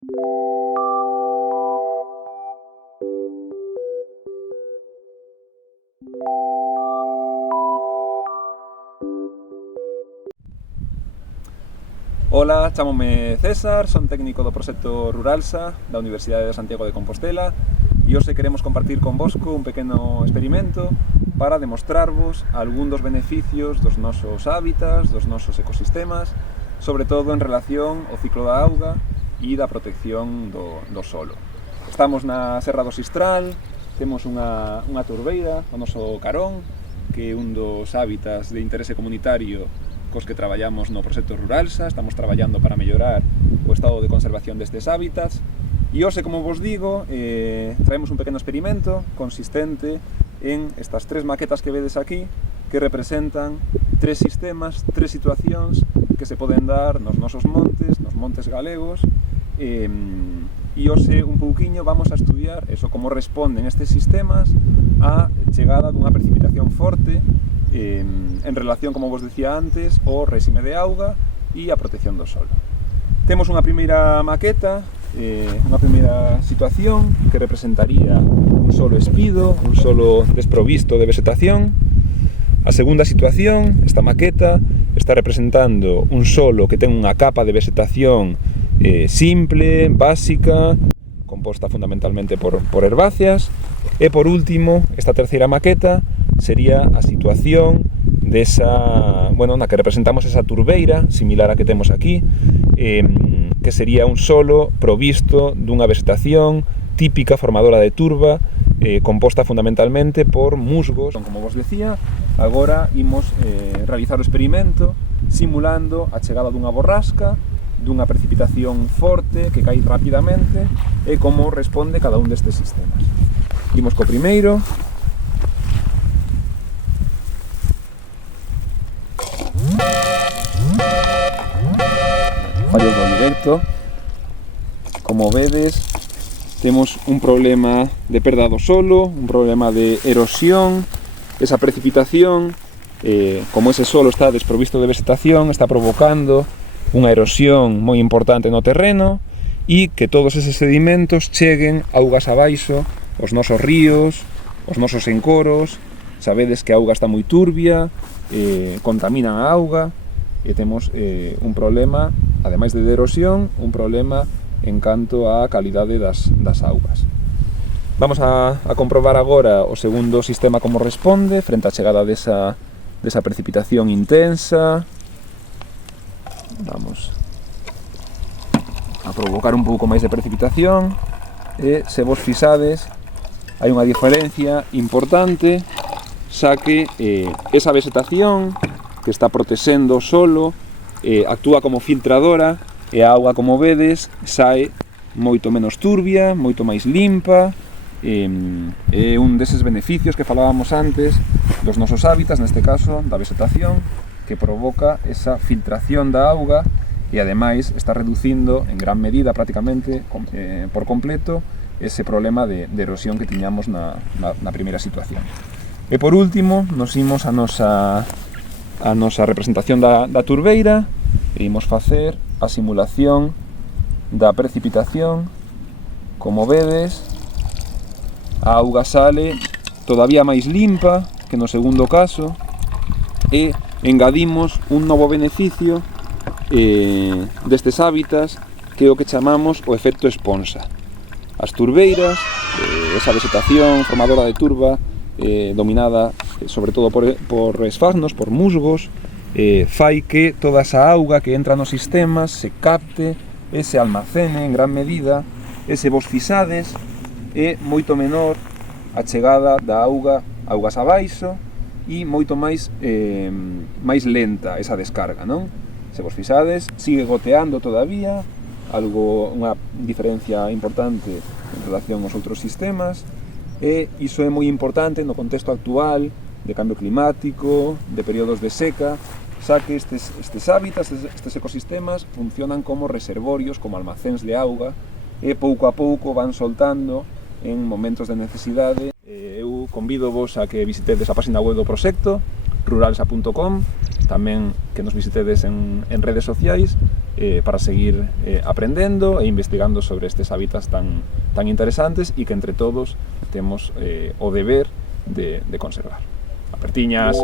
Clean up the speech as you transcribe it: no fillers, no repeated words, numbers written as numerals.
Ola, chámome César, son técnico do proxecto Ruralsa da Universidade de Santiago de Compostela e hoxe queremos compartir convosco un pequeno experimento para demostrarvos algún dos beneficios dos nosos hábitats, dos nosos ecosistemas, sobre todo en relación ao ciclo da auga e da protección do solo. Estamos na Serra do Sistral, temos unha turbeira, o noso carón, que é un dos hábitats de interese comunitario cos que traballamos no proxecto Ruralsa. Estamos traballando para mellorar o estado de conservación destes hábitats e hoxe, como vos digo, traemos un pequeno experimento consistente en estas tres maquetas que vedes aquí, que representan tres sistemas, tres situacións que se poden dar nos nosos montes, nos montes galegos, e hoxe un pouquiño vamos a estudiar eso, como responden estes sistemas á chegada dunha precipitación forte en relación, como vos decía antes, ao réxime de auga e a protección do solo. Temos unha primeira maqueta, unha primeira situación que representaría un solo espido, un solo desprovisto de vegetación. A segunda situación, esta maqueta, está representando un solo que ten unha capa de vegetación simple, básica, composta fundamentalmente por herbáceas. E por último, esta terceira maqueta sería a situación desa, na que representamos esa turbeira, similar a que temos aquí, que sería un solo provisto dunha vegetación típica formadora de turba, composta fundamentalmente por musgos. Como vos decía, agora imos realizar o experimento simulando a chegada dunha borrasca, dunha precipitación forte que cae rapidamente, e como responde cada un destes sistemas. Imos co primeiro. Fallos do directo. Como vedes, temos un problema de perda do solo, un problema de erosión. Esa precipitación, como ese solo está desprovisto de vegetación, está provocando unha erosión moi importante no terreno e que todos eses sedimentos cheguen augas abaixo, os nosos ríos, os nosos encoros. Sabedes que a auga está moi turbia, contaminan a auga e temos un problema, ademais de erosión, un problema en canto á calidade das augas. Vamos a comprobar agora o segundo sistema como responde frente á chegada desa precipitación intensa. Vamos a provocar un pouco máis de precipitación e, se vos fixades, hai unha diferencia importante, xa que esa vegetación que está protexendo o solo actúa como filtradora e a auga, como vedes, sae moito menos turbia, moito máis limpa. É un deses beneficios que falábamos antes dos nosos hábitats, neste caso da vegetación, que provoca esa filtración da auga e ademais está reducindo en gran medida, prácticamente por completo, ese problema de erosión que tiñamos na primeira situación. E por último, nos imos a nosa representación da turbeira e imos facer a simulación da precipitación. Como vedes, a auga sale todavía máis limpa que no segundo caso e engadimos un novo beneficio destes hábitats, que é o que chamamos o efecto esponsa. As turbeiras, esa vegetación formadora de turba, dominada sobre todo por esfagnos, por musgos, fai que toda esa auga que entra nos sistemas se capte e se almacene en gran medida, e se vos fixades é moito menor a chegada da auga augas abaixo e moito máis lenta esa descarga, non? Se vos fixades, sigue goteando todavía, unha diferencia importante en relación aos outros sistemas, e iso é moi importante no contexto actual de cambio climático, de períodos de seca, xa que estes hábitats, estes ecosistemas funcionan como reservorios, como almacéns de auga, e pouco a pouco van soltando en momentos de necesidade. Eu convido-vos a que visitedes a página web do proxecto, ruralsa.com, tamén que nos visitedes en redes sociais, para seguir aprendendo e investigando sobre estes hábitats tan interesantes e que entre todos temos o deber de conservar. Apertiñas!